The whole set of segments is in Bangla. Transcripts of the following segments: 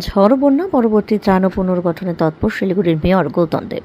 ঝড় বন্যা পরবর্তী ত্রাণ ও পুনর্গঠনে তৎপর শিলিগুড়ির মেয়র গৌতম দেব।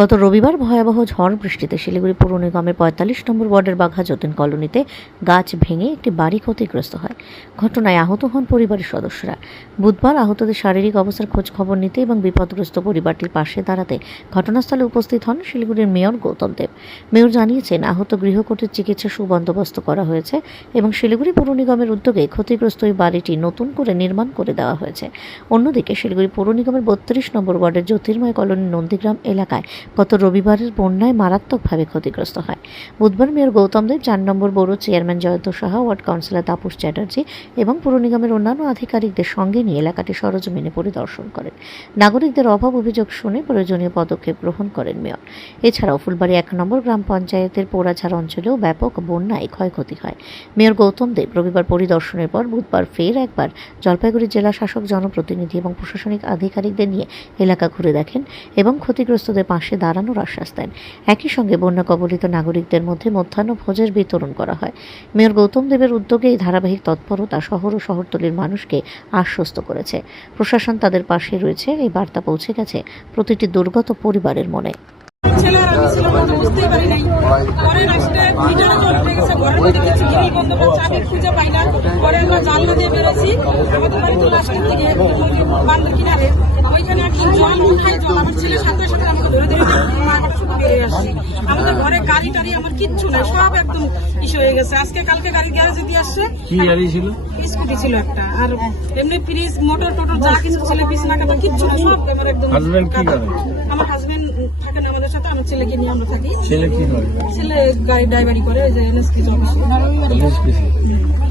গত রবিবার ভয়াবহ ঝড় বৃষ্টিতে শিলিগুড়ি পৌর নিগমের পঁয়তাল্লিশ নম্বর ওয়ার্ডের বাঘা যতীন কলোনিতে গাছ ভেঙে একটি বাড়ি ক্ষতিগ্রস্ত হয়। ঘটনায় আহত হন পরিবারের সদস্যরা। বুধবার আহতদের শারীরিক অবস্থার খোঁজ খবর নিতে এবং বিপদগ্রস্ত পরিবারটির পাশে দাঁড়াতে ঘটনাস্থলে উপস্থিত হন শিলিগুড়ির মেয়র গৌতম দেব। মেয়র জানিয়েছেন, আহত গৃহকোটের চিকিৎসা সুবন্দোবস্ত করা হয়েছে এবং শিলিগুড়ি পৌর নিগমের উদ্যোগে ক্ষতিগ্রস্ত ওই বাড়িটি নতুন করে নির্মাণ করে দেওয়া হয়েছে। অন্যদিকে শিলিগুড়ি পৌর নিগমের বত্রিশ নম্বর ওয়ার্ডের জ্যোতির্ময় কলোনির নন্দীগ্রাম এলাকায় গত রবিবারের বন্যায় মারাত্মকভাবে ক্ষতিগ্রস্ত হয়। বুধবার মেয়র গৌতম দেব, চার নম্বর বড় chairman Jayanta Saha, ward councillor Tapas Chatterjee এবং পৌর নিগমের অন্যান্য আধিকারিকদের সঙ্গে নিয়ে এলাকাটি সরজমিনে পরিদর্শন করেন। নাগরিকদের অভাব অভিযোগ শুনে প্রয়োজনীয় পদক্ষেপ গ্রহণ করেন মেয়র। এছাড়াও ফুলবাড়ি এক নম্বর গ্রাম পঞ্চায়েতের পোড়াঝাড় অঞ্চলেও ব্যাপক বন্যায় ক্ষয়ক্ষতি হয়। মেয়র গৌতম দেব রবিবার পরিদর্শনের পর বুধবার ফের একবার জলপাইগুড়ি জেলা শাসক জনপ্রতিনিধি এবং প্রশাসনিক আধিকারিকদের নিয়ে এলাকা ঘুরে দেখেন এবং ক্ষতিগ্রস্তদের পাশে দাঁড়ানোর আশ্বাস দেন। একই সঙ্গে বন্যা কবলিত নাগরিকদের মধ্যে মধ্যাহ্ন ভোজের বিতরণ করা হয়। মেয়র গৌতম দেবের উদ্যোগে এই ধারাবাহিক তৎপরতা শহর ও শহরতলির মানুষকে আশ্বস্ত করেছে। প্রশাসন তাদের পাশে রয়েছে, এই বার্তা পৌঁছে গেছে প্রতিটি দুর্গত পরিবারের মনে। ছেলের বুঝতেই পারি নাই। পরে সাথে সাথে আমাকে ধরে ধরে মা আমার শুধু বেরিয়ে আসছি আমাদের ঘরে গাড়ি টাড়ি আমার কিচ্ছু নাই সব একদম ইস্যু হয়ে গেছে। আজকে কালকে গাড়ি গ্যারেজে দিয়ে আসছে। কি গাড়ি ছিল? স্কুটি ছিল একটা। আর এমনি ফ্রিজ মোটর টোটর যা কিছু ছিল বিছনা কাটা কিচ্ছু না সব আমার একদম Husband কি করে? আমার হাজবেন্ড থাকেন আমাদের সাথে আমার ছেলেকে নিয়ে আমরা থাকি। ছেলে কি করে? ছেলে গাড়ি ড্রাইভারি করে যে এনএসপি অফিসে এনএসপিসি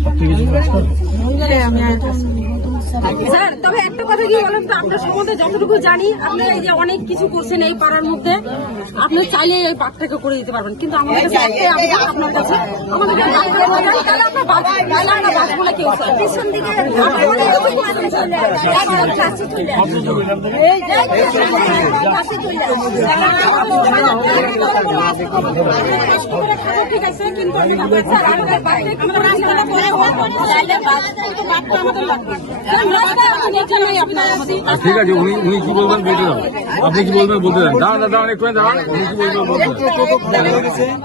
আপনি কিছু কাজ করেন? হ্যাঁ আমি আছি। স্যার তবে একটা কথা কি বলেন তো আপনার সম্বন্ধে যতটুকু জানি আপনি এই যে অনেক কিছু করছেন এই পাড়ার মধ্যে আপনি চাইলে এই পাকটাকে করে দিতে পারবেন কিন্তু আমাদের কাছে আপনার কাছে আমাদের হয়ে তাহলে আমরা বাঁচবো না কেউ পিছন দিকে ঠিক আছে কিন্তু আমাদের লাগবে ঠিক আছে উনি উনি কি বলবেন বলতে দাও। আপনি কি বলবেন বলতে দেন দাঁড়ান দাঁড়ান একটু দাঁড়ান। উনি কি বলবেন বলতে দেন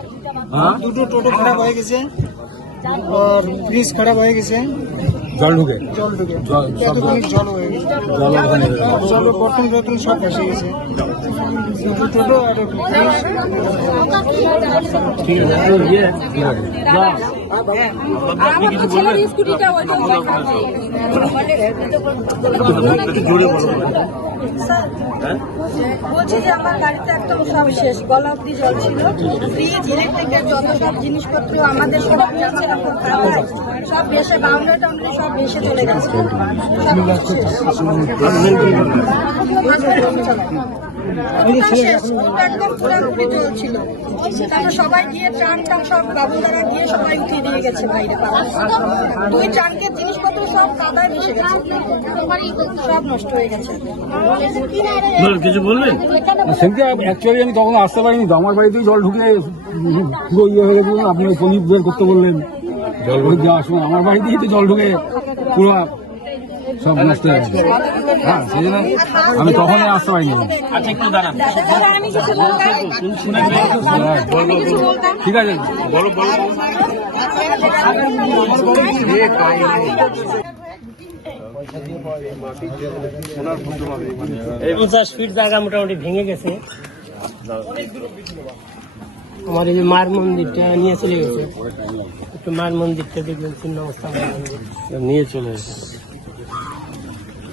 হ্যাঁ দুটো টোটো খারাপ হয়ে গেছে। আর ব্রিজ খারাপ হয়ে গেছে। জল ঢুকে? জল ঢুকে। জল সব জল। অনেক জল হয়ে গেছে। জল বর্তন টর্তন সব ভেসে গেছে। দুটো টোটো আর ঠিক আছে। একটু একটু বলছি যে আমার গাড়িতে একদম সব শেষ গলা জল ছিল ফ্রিজ যত সব জিনিসপত্র আমাদের সব সব ভেসে বাউন্ডারি টাউন্ডারি সব ভেসে চলে গেছে কিছু শেষ। হাসপাতালে ওটা একদম পুরোপুরি ছিল তারপর সবাই গিয়ে ট্রান টান সব বাবুদারা গিয়ে সবাই উঠিয়ে দিয়ে গেছে বাইরে। দুই ট্রাঙ্কের জিনিসপত্র সব কাদায় ভেসে গেছে। সব নষ্ট হয়ে গেছে। কিছু বলবেন? সেদিকে অ্যাকচুয়ালি আমি তখন আসতে পারিনি তো আমার বাড়িতেই জল ঢুকে পুরো ইয়ে হয়ে গেছিল আপনি বের করতে বললেন। জল ঢুকে যাওয়ার সময় আমার বাড়িতেই তো জল ঢুকে পুরো সব নষ্ট হয়ে গেছে। হ্যাঁ সেই জন্য আমি তখনই আসতে পারিনি বলতাম ঠিক আছে। বলো বলো পঞ্চাশ ফিট জায়গা মোটামুটি ভেঙে গেছে। আমার এই যে মার মন্দিরটা নিয়ে চলে গেছে। একটু মার মন্দিরটা দেখবেন চিহ্ন অবস্থা নিয়ে চলে এসে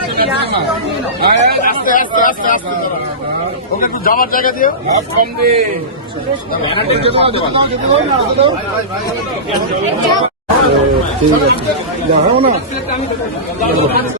এদিকে আস্তে ওকে একটু যাওয়ার জায়গা দিও কম আছে